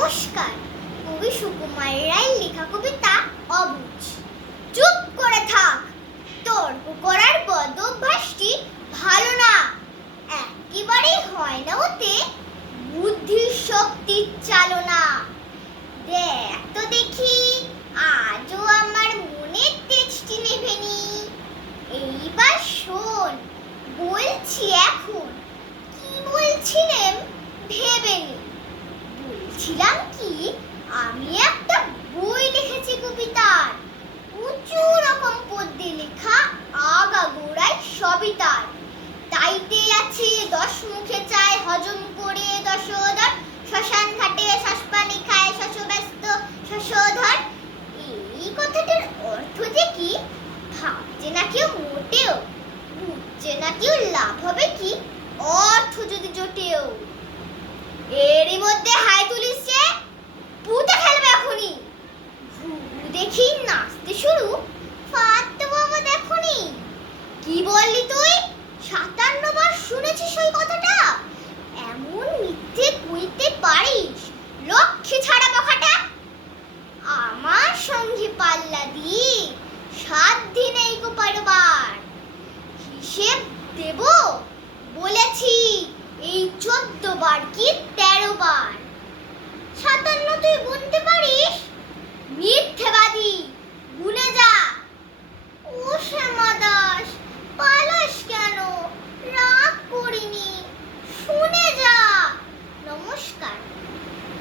নমস্কার। কবি সুকুমার রায়ের লেখা কবিতা অবুঝ। চুপ করে থাক, তর্ক করার বদ অভ্যাসটি ভালো না। একেবারেই হয় না ওতে বুদ্ধির শক্তির চালনা। দেখ তো দেখি আজও আমার মনের তেজটি নেভেনি। এইবার শোন, বলছি এখন কি বলছিলেম ভেবে নি। বলছিলাম কি, আমি একটা বই লিখেছি কবিতার, উঁচু রকম পদ্যে লেখা, আগাগোড়ায় সবই তার। তাইতে আছে 10 মুখে চায় হজম করে দশধর, শ্মশান ঘাটে শ্বাসপানি খায় শশব্যস্ত শশধর। এই কথাটার অর্থ যে কি ভাবছে না কেউ মোটেও, বুঝছে না কেউ লাভ হবে কি অর্থ যদি জোটেও। এরই মধ্যে হাই তুলিস যে পুঁতে খেলবে এখনই, দেখি নাচতে শুরু, ফাটতে বাবা দেখনি। কি বললি তুই? 57 বার শুনেছিস ওই কথাটা? এমন মিথ্যে কইতে পারিস লক্ষ্মী ছাড়া বখাটা? আমার সঙ্গে পাল্লা দি 7 দিন এই